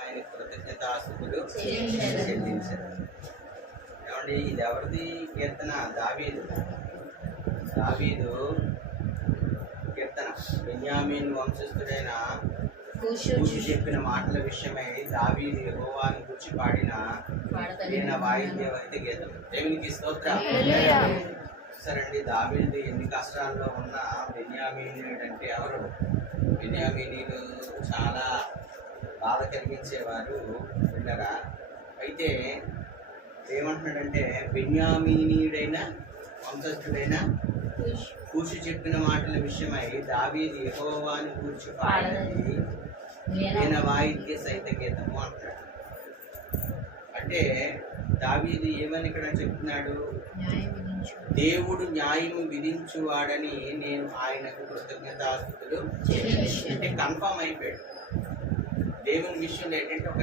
ఆయన కృతజ్ఞతాస్తుతులు చెల్లించారు. ఏమండి, ఇది ఎవరిది కీర్తన? దావీదు కీర్తన. బెన్యామీన్ వంశస్థుడైన కూషు చెప్పిన మాటల విషయమై దావీదు యెహోవాను గురించి పాడిన ఈయన వాయిద్యవైతే గీతం. దేవునికి స్తోత్రం. సరండి, దావీదు ఎన్ని కష్టాల్లో ఉన్న బెన్యామీనీయుడు అంటే ఎవరు? బెన్యామీనీయులు చాలా బాధ కలిగించేవారు విన్నరా. అయితే ఏమంటున్నాడంటే, బెన్యామీనీయుడైన వంశస్థుడైన కూషు చెప్పిన మాటల విషయమై దావీదు యెహోవాను గూర్చి పాడినది ఈయన వాయిద్య సహిత గీతము అంటాడు. అంటే దావీదు ఏమని ఇక్కడ చెప్తున్నాడు? దేవుడు న్యాయము విధించువాడని నేను ఆయనకు కృతజ్ఞతాస్తుతులు. అంటే కన్ఫర్మ్ అయిపోయాడు. దేవుని విషయంలో ఏంటంటే ఒక